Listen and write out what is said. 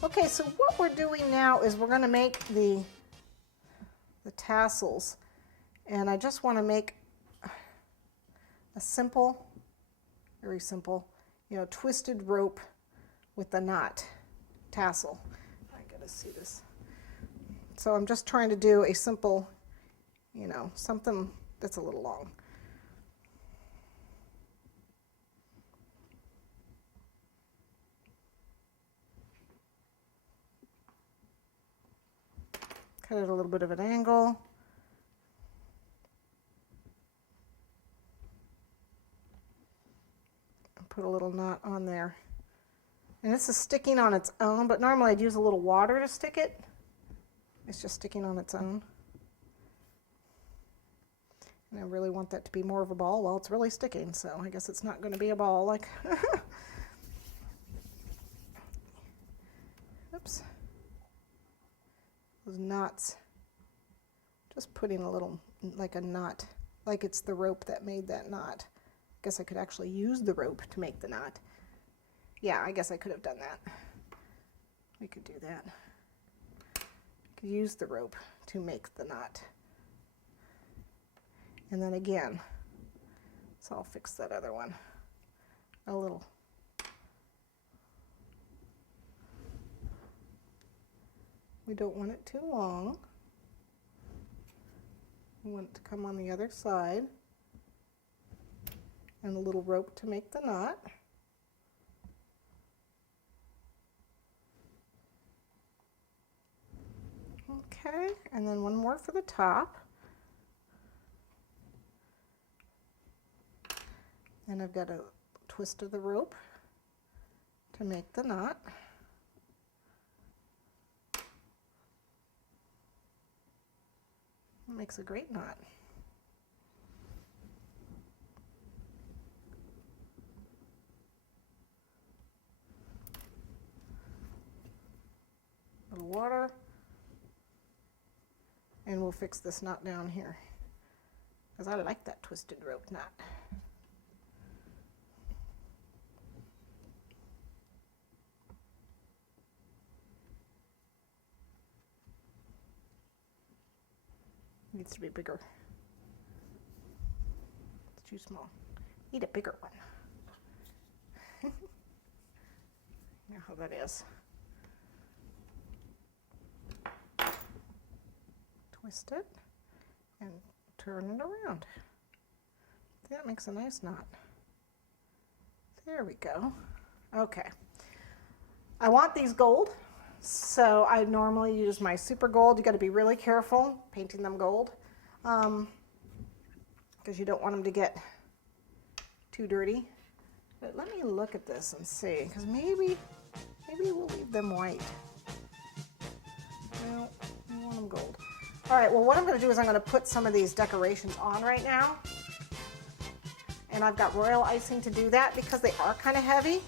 Okay, so what we're doing now is we're going to make the tassels, and I just want to make a simple, very simple, twisted rope with the knot tassel. I gotta see this. So I'm just trying to do a simple, something that's a little long. Cut it a little bit of an angle. And put a little knot on there. And this is sticking on its own, but normally I'd use a little water to stick it. It's just sticking on its own. And I really want that to be more of a ball. Well, it's really sticking, so I guess it's not going to be a ball like... Oops. Those knots. Just putting a little, like a knot, like it's the rope that made that knot. I guess I could actually use the rope to make the knot. Yeah, I guess I could have done that. We could do that. I could use the rope to make the knot. And then again, so I'll fix that other one a little. We don't want it too long. We want it to come on the other side. And a little rope to make the knot. Okay, and then one more for the top. And I've got a twist of the rope to make the knot. It makes a great knot. A little water. And we'll fix this knot down here, because I like that twisted rope knot. Needs to be bigger. It's too small. Need a bigger one. You know how that is. Twist it and turn it around. That makes a nice knot. There we go. Okay. I want these gold, so I normally use my super gold. You got to be really careful painting them gold, because you don't want them to get too dirty. But let me look at this and see, because maybe we'll leave them white. No, we want them gold. All right, well, what I'm going to do is I'm going to put some of these decorations on right now. And I've got royal icing to do that because they are kind of heavy.